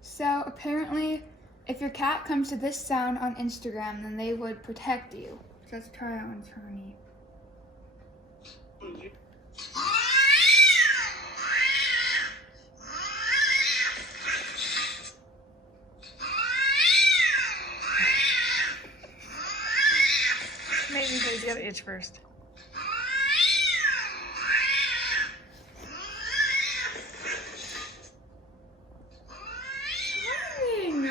So apparently, if your cat comes to this sound on Instagram, then they would protect you. Let's try on Tony. Maybe he's got to itch first. Charming!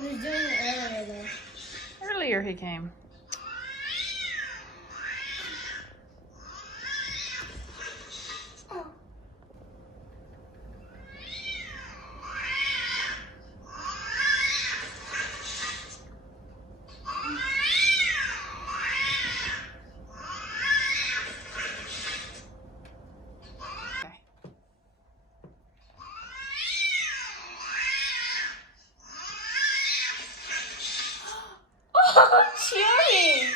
He was doing it earlier though. Earlier he came. Oh. Okay. Oh, Chewy!